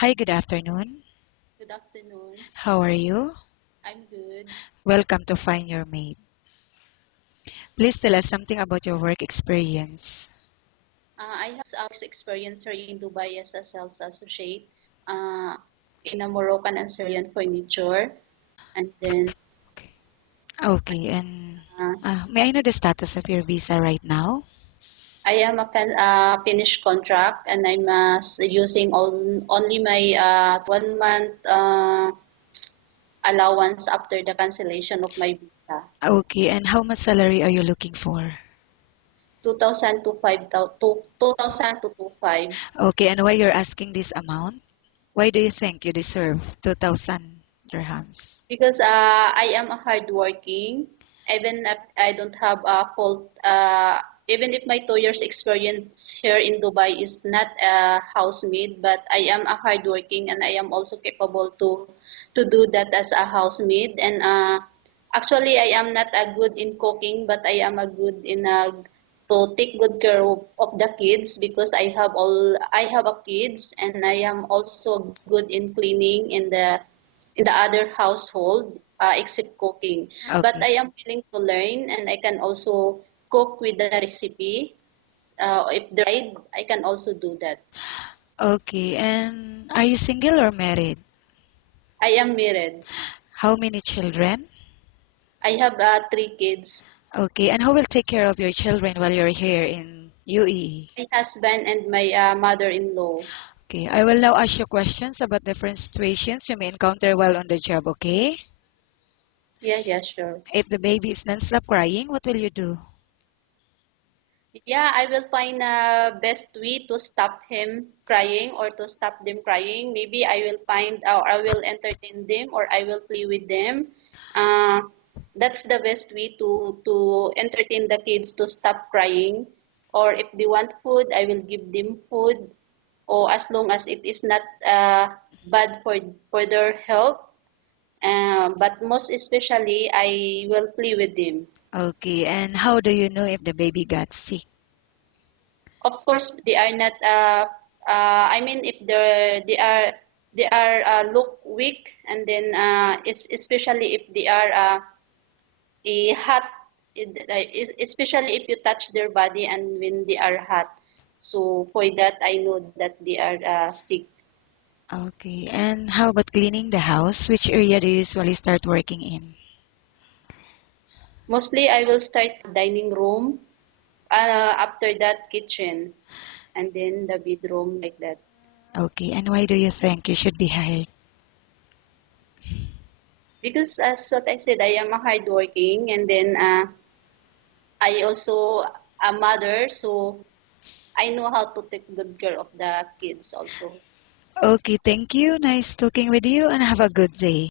Hi, good afternoon. Good afternoon. How are you? I'm good. Welcome to Find Your Mate. Please tell us something about your work experience. I have 6 hours experience here in Dubai as a sales associate uh, in a Moroccan and Syrian furniture. And then Okay. Okay, and uh, may I know the status of your visa right now? I am a finished contract and I'm using only my 1 month allowance after the cancellation of my visa. Okay, and how much salary are you looking for? 2,000 to 5,000 to 2,000 to 25. Okay, and why you're asking this amount? Why do you think you deserve 2,000 dirhams? Because I am a hardworking, even if I don't have a full, even if my 2 years experience here in Dubai is not a housemaid, but I am a hardworking and I am also capable to do that as a housemaid. And actually, I am not a good in cooking, but I am a good in to take good care of the kids because I have a kids and I am also good in cleaning in the other household except cooking. But Okay. I am willing to learn and I can also cook with the recipe. If the right, I can also do that. Okay, and are you single or married? I am married. How many children? I have 3 kids. Okay, and who will take care of your children while you're here in UAE? My husband and my mother-in-law. Okay, I will now ask you questions about different situations you may encounter while on the job, okay? Yeah, yeah, sure. If the baby is non-stop crying, what will you do? Yeah, I will find a best way to stop him crying or to stop them crying. Maybe I will find or I will entertain them or I will play with them. Uh, that's the best way to entertain the kids to stop crying. Or if they want food, I will give them food. Or as long as it is not bad for their health. But most especially, I will play with them. Okay, and how do you know if the baby got sick? Of course, they are not. I mean, if they are look weak, and then especially if they are a hot, especially if you touch their body and when they are hot. So for that, I know that they are sick. Okay, and how about cleaning the house? Which area do you usually start working in? Mostly, I will start dining room. After that, kitchen, and then the bedroom like that. Okay, and why do you think you should be hired? Because as what I said, I am a hardworking, and then I also a mother, so I know how to take good care of the kids also. Okay, thank you. Nice talking with you and have a good day.